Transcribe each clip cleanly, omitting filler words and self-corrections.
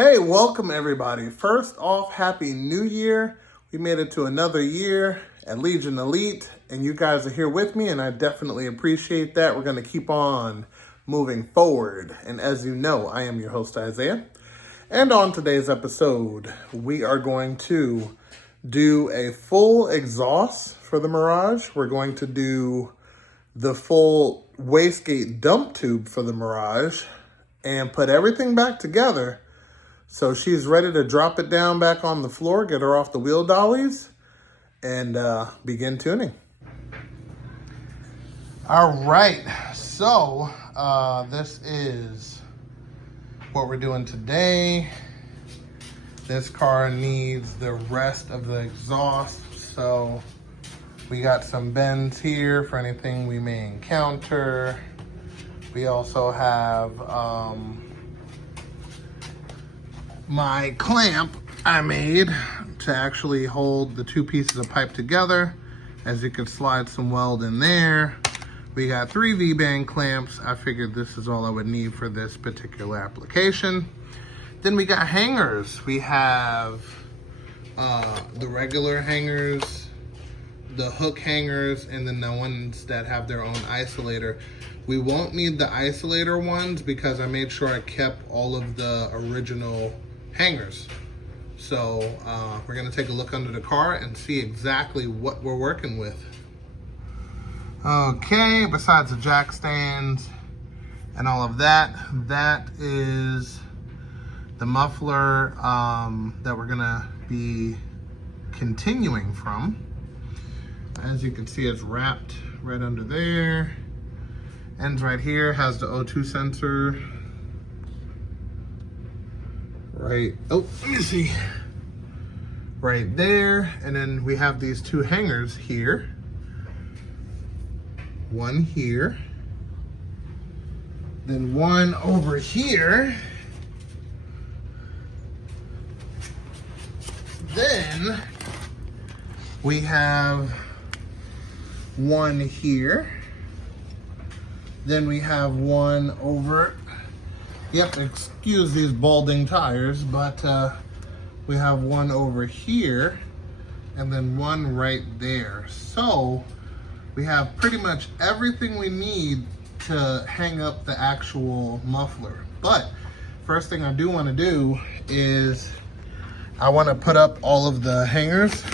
Hey, welcome everybody. First off, Happy New Year. We made it to another year at Legion Elite, and you guys are here with me, and I definitely appreciate that. We're going to keep on moving forward. And as you know, I am your host, Isaiah. And on today's episode, we are going to do a full exhaust for the Mirage. We're going to do the full wastegate dump tube for the Mirage and put everything back together so she's ready to drop it down back on the floor, get her off the wheel dollies, and begin tuning. All right, so this is what we're doing today. This car needs the rest of the exhaust, so we got some bends here for anything we may encounter. We also have my clamp I made to actually hold the two pieces of pipe together. As you can slide some weld in there. We got 3 V-band clamps. I figured this is all I would need for this particular application. Then we got hangers. We have the regular hangers, the hook hangers, and then the ones that have their own isolator. We won't need the isolator ones because I made sure I kept all of the original hangers. So we're gonna take a look under the car and see exactly what we're working with. Okay, besides the jack stands and all of that, that is the muffler that we're gonna be continuing from. As you can see, it's wrapped right under there. Ends right here, has the O2 sensor. Right, oh, let me see. Right there, and then we have these 2 hangers here. One here. Then one over here. Then we have one here. Then we have one over. Yep, excuse these balding tires, but we have one over here and then one right there. So we have pretty much everything we need to hang up the actual muffler. But first thing I do want to do is I want to put up all of the hangers.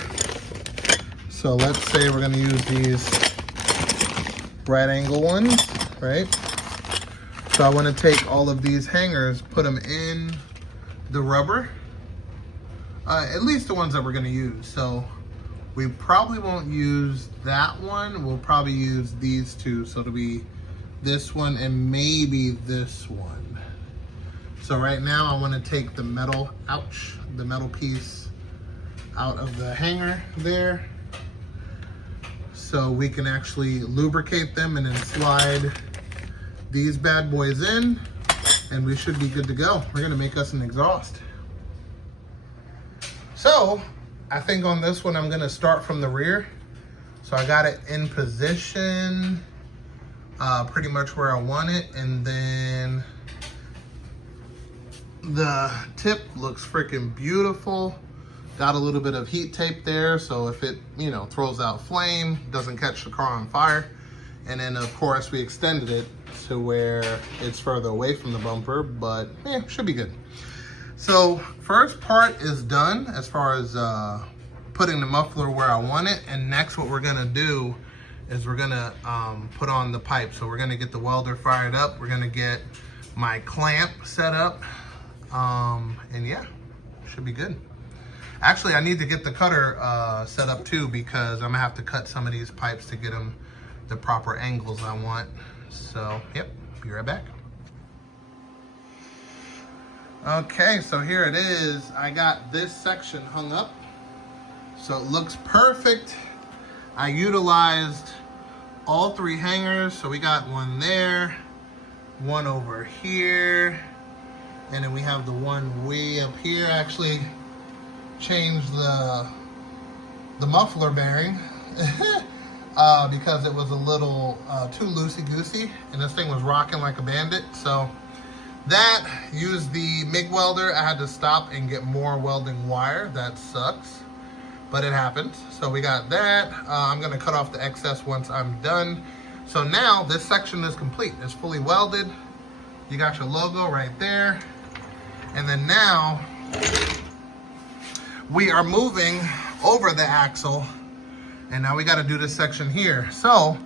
So let's say we're going to use these right angle ones, right? So I want to take all of these hangers, put them in the rubber, at least the ones that we're going to use. So we probably won't use that one. We'll probably use these 2. So it'll be this one and maybe this one. So right now I want to take the metal, the metal piece out of the hanger there, so we can actually lubricate them and then slide these bad boys in, and we should be good to go. We're gonna make us an exhaust. So I think on this one I'm gonna start from the rear. So I got it in position pretty much where I want it, and then the tip looks freaking beautiful. Got a little bit of heat tape there, so if it, you know, throws out flame, doesn't catch the car on fire. And then of course we extended it to where it's further away from the bumper, but should be good. So first part is done as far as putting the muffler where I want it. And next what we're gonna do is we're gonna put on the pipe. So we're gonna get the welder fired up. We're gonna get my clamp set up. And yeah, should be good. Actually, I need to get the cutter set up too, because I'm gonna have to cut some of these pipes to get them the proper angles I want. So, yep, be right back. Okay, so here it is. I got this section hung up, so it looks perfect. I utilized all 3 hangers, so we got one there, one over here, and then we have the one way up here. Actually changed the muffler bearing because it was a little too loosey-goosey, and this thing was rocking like a bandit. So That, used the MIG welder. I had to stop and get more welding wire. That sucks, but it happens. So we got that. I'm gonna cut off the excess once I'm done. So now this section is complete. It's fully welded. You got your logo right there. And then now we are moving over the axle, and now we got to do this section here. So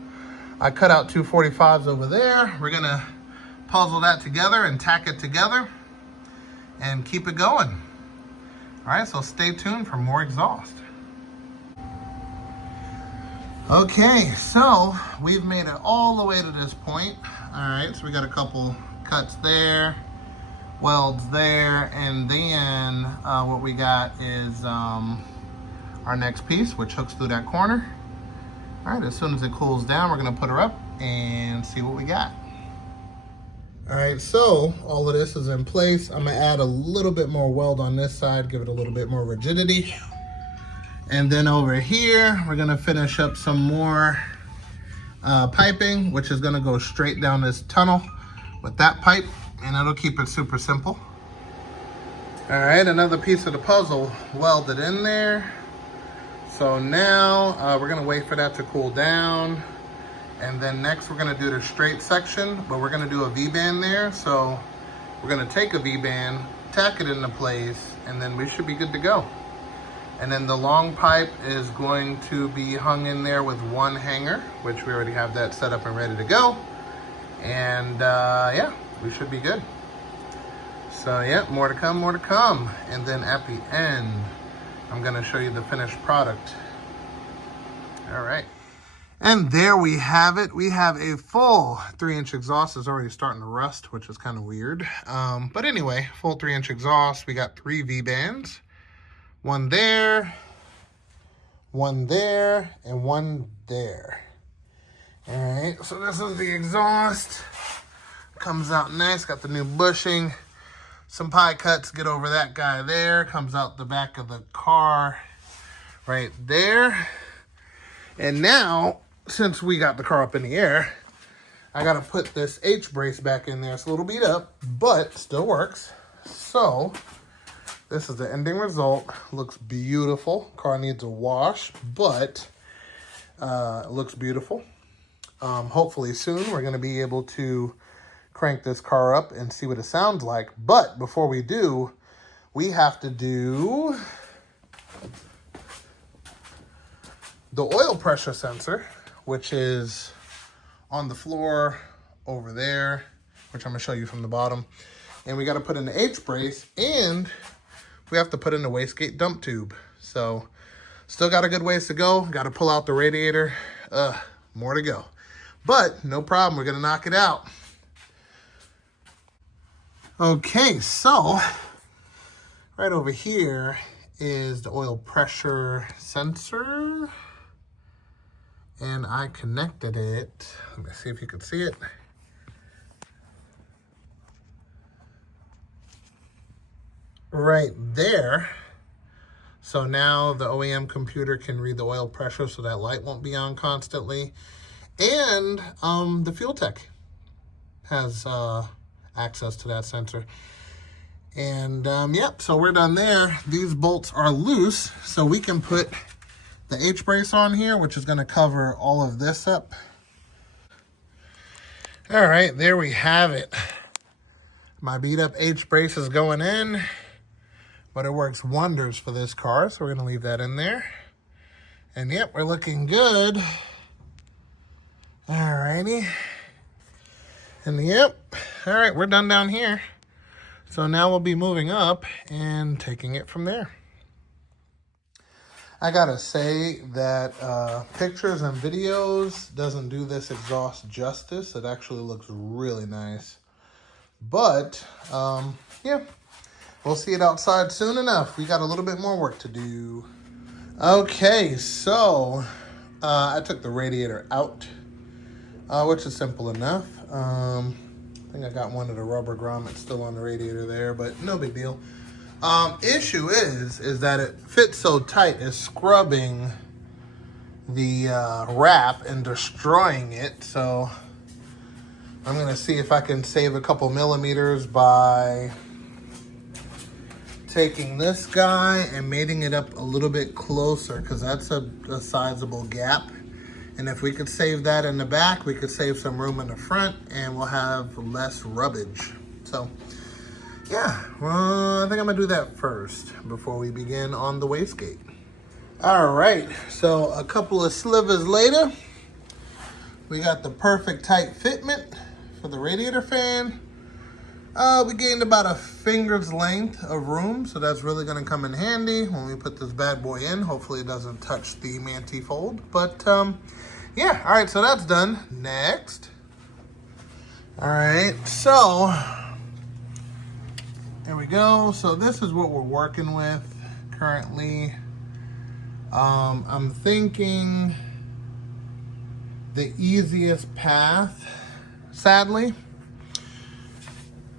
I cut out 245s over there. We're gonna puzzle that together and tack it together and keep it going. All right, so stay tuned for more exhaust. Okay, so we've made it all the way to this point. All right, so we got a couple cuts there, welds there, and then what we got is our next piece, which hooks through that corner. All right, as soon as it cools down, we're gonna put her up and see what we got. All right, so all of this is in place. I'm gonna add a little bit more weld on this side, give it a little bit more rigidity. And then over here, we're gonna finish up some more piping, which is gonna go straight down this tunnel with that pipe, and it'll keep it super simple. All right, another piece of the puzzle welded in there. So now we're gonna wait for that to cool down. And then next we're gonna do the straight section, but we're gonna do a V-band there. So we're gonna take a V-band, tack it into place, and then we should be good to go. And then the long pipe is going to be hung in there with one hanger, which we already have that set up and ready to go. And yeah, we should be good. So yeah, more to come, more to come. And then at the end, I'm gonna show you the finished product. All right. And there we have it. We have a full 3-inch exhaust. It's already starting to rust, which is kind of weird. But anyway, full 3-inch exhaust. We got 3 V-bands. One there, and one there. All right, so this is the exhaust. Comes out nice, got the new bushing. Some pie cuts get over that guy there. Comes out the back of the car right there. And now, since we got the car up in the air, I gotta put this H-brace back in there. It's a little beat up, but still works. So, this is the ending result. Looks beautiful. Car needs a wash, but it looks beautiful. Hopefully soon we're gonna be able to crank this car up and see what it sounds like. But before we do, we have to do the oil pressure sensor, which is on the floor over there, which I'm gonna show you from the bottom. And we gotta put in the H-brace, and we have to put in the wastegate dump tube. So still got a good ways to go. Gotta pull out the radiator. More to go. But no problem, we're gonna knock it out. Okay, so right over here is the oil pressure sensor. And I connected it. Let me see if you can see it. Right there. So now the OEM computer can read the oil pressure, so that light won't be on constantly. And the fuel tech has access to that sensor. And yep, so we're done there. These bolts are loose, so we can put the H-brace on here, which is going to cover all of this up. All right, there we have it. My beat up H-brace is going in, but it works wonders for this car, so we're going to leave that in there. And yep, we're looking good. All righty. And yep, all right, we're done down here. So now we'll be moving up and taking it from there. I gotta say that pictures and videos doesn't do this exhaust justice. It actually looks really nice. But, yeah, we'll see it outside soon enough. We got a little bit more work to do. Okay, so I took the radiator out, which is simple enough. I think I got one of the rubber grommets still on the radiator there, but no big deal. Issue is that it fits so tight, it's scrubbing the wrap and destroying it. So I'm gonna see if I can save a couple millimeters by taking this guy and mating it up a little bit closer, because that's a sizable gap. And if we could save that in the back, we could save some room in the front and we'll have less rubbage. So yeah, well, I think I'm gonna do that first before we begin on the wastegate. All right, so a couple of slivers later, we got the perfect tight fitment for the radiator fan. We gained about a finger's length of room, so that's really gonna come in handy when we put this bad boy in. Hopefully it doesn't touch the manifold, but yeah, all right, so that's done. Next. All right, so there we go. So this is what we're working with currently. I'm thinking the easiest path, sadly,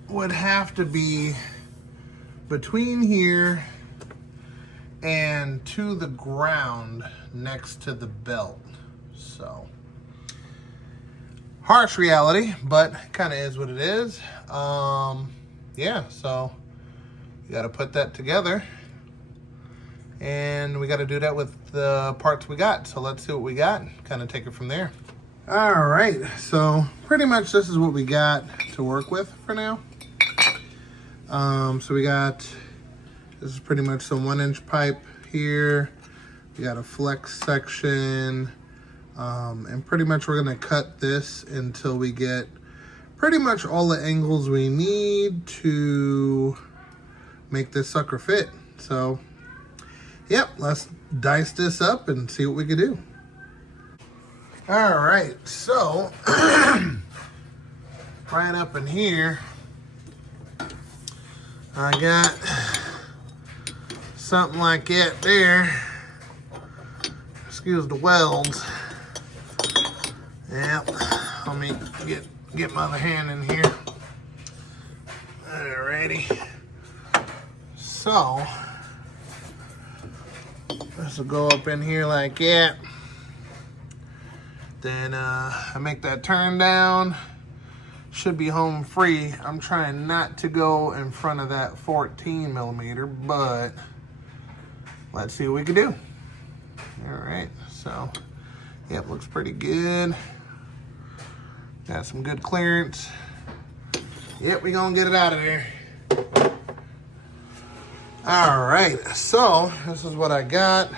would have to be between here and to the ground next to the belt. So harsh reality, but kind of is what it is. Yeah, so you got to put that together, and we got to do that with the parts we got. So let's see what we got, kind of take it from there. All right, so pretty much this is what we got to work with for now. So we got, this is pretty much some 1-inch pipe here. We got a flex section, and pretty much we're gonna cut this until we get pretty much all the angles we need to make this sucker fit. So, yep, let's dice this up and see what we can do. All right, so right up in here, I got something like that there. Excuse the welds. Yep, let me get my other hand in here. Alrighty. So this will go up in here like that. Then I make that turn down. Should be home free. I'm trying not to go in front of that 14 millimeter, but let's see what we can do. All right, so yep, looks pretty good. Got some good clearance. Yep, we gonna get it out of there. All right, so this is what I got.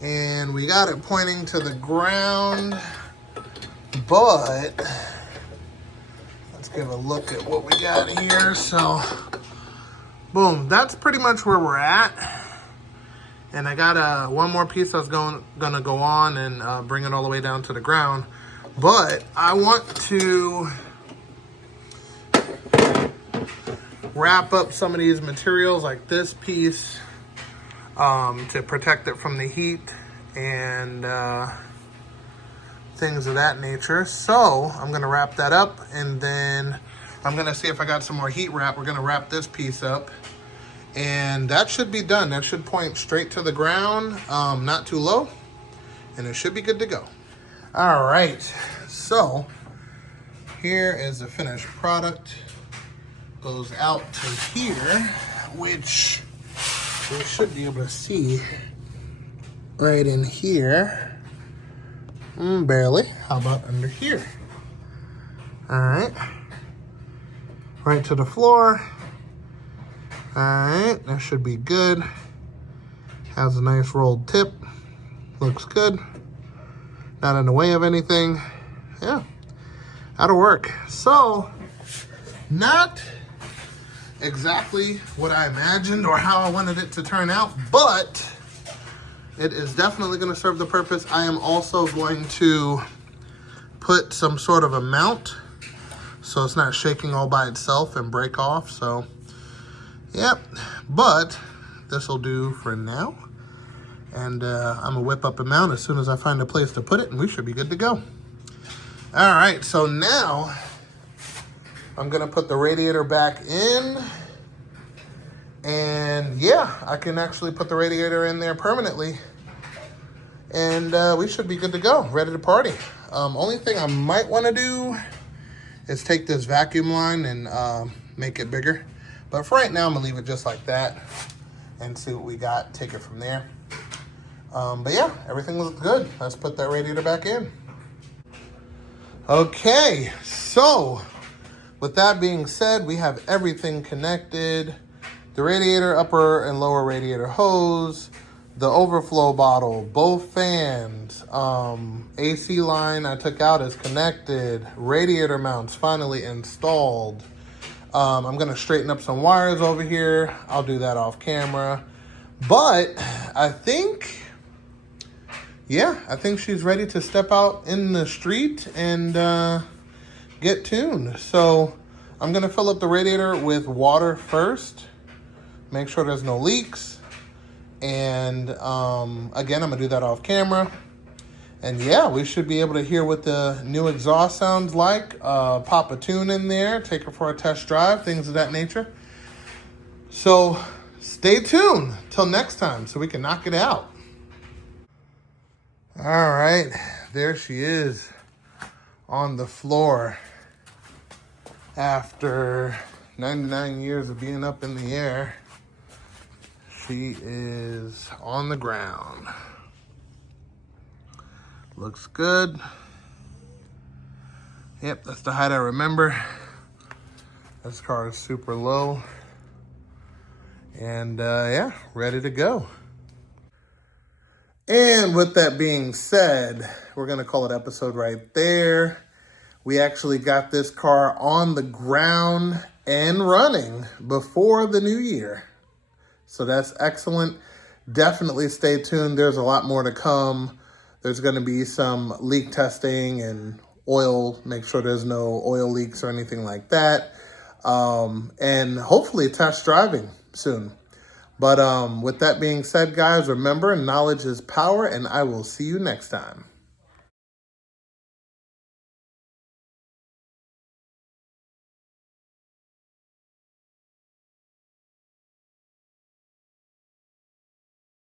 And we got it pointing to the ground, but let's give a look at what we got here. So, boom, that's pretty much where we're at. And I got one more piece that's gonna go on and bring it all the way down to the ground. But I want to wrap up some of these materials like this piece to protect it from the heat and things of that nature. So I'm gonna wrap that up, and then I'm gonna see if I got some more heat wrap. We're gonna wrap this piece up, and that should be done. That should point straight to the ground, not too low, and it should be good to go. All right, so here is the finished product. Goes out to here, which we should be able to see right in here. Barely. How about under here? All right. Right to the floor. All right, that should be good. Has a nice rolled tip. Looks good. Not in the way of anything. Yeah, that'll work. So, not exactly what I imagined or how I wanted it to turn out, but it is definitely going to serve the purpose. I am also going to put some sort of a mount so it's not shaking all by itself and break off. So, yep, but this will do for now. And I'm gonna whip up a mount as soon as I find a place to put it, and we should be good to go. All right, so now I'm gonna put the radiator back in, and yeah, I can actually put the radiator in there permanently, and we should be good to go, ready to party. Only thing I might wanna do is take this vacuum line and make it bigger. But for right now, I'm gonna leave it just like that and see what we got, take it from there. But yeah, everything looks good. Let's put that radiator back in. Okay, so with that being said, we have everything connected. The radiator, upper and lower radiator hose, the overflow bottle, both fans, AC line I took out is connected, radiator mounts finally installed. I'm gonna straighten up some wires over here. I'll do that off camera. But I think, yeah, I think she's ready to step out in the street and get tuned. So I'm gonna fill up the radiator with water first, make sure there's no leaks. And again, I'm gonna do that off camera. And yeah, we should be able to hear what the new exhaust sounds like. Pop a tune in there, take her for a test drive, things of that nature. So stay tuned till next time so we can knock it out. All right, there she is on the floor after 99 years of being up in the air. She is on the ground. Looks good. Yep, that's the height I remember. This car is super low. And yeah, ready to go. And with that being said, we're gonna call it episode right there. We actually got this car on the ground and running before the new year. So that's excellent. Definitely stay tuned. There's a lot more to come. There's gonna be some leak testing and oil, make sure there's no oil leaks or anything like that. And hopefully test driving soon. But with that being said, guys, remember, knowledge is power, and I will see you next time.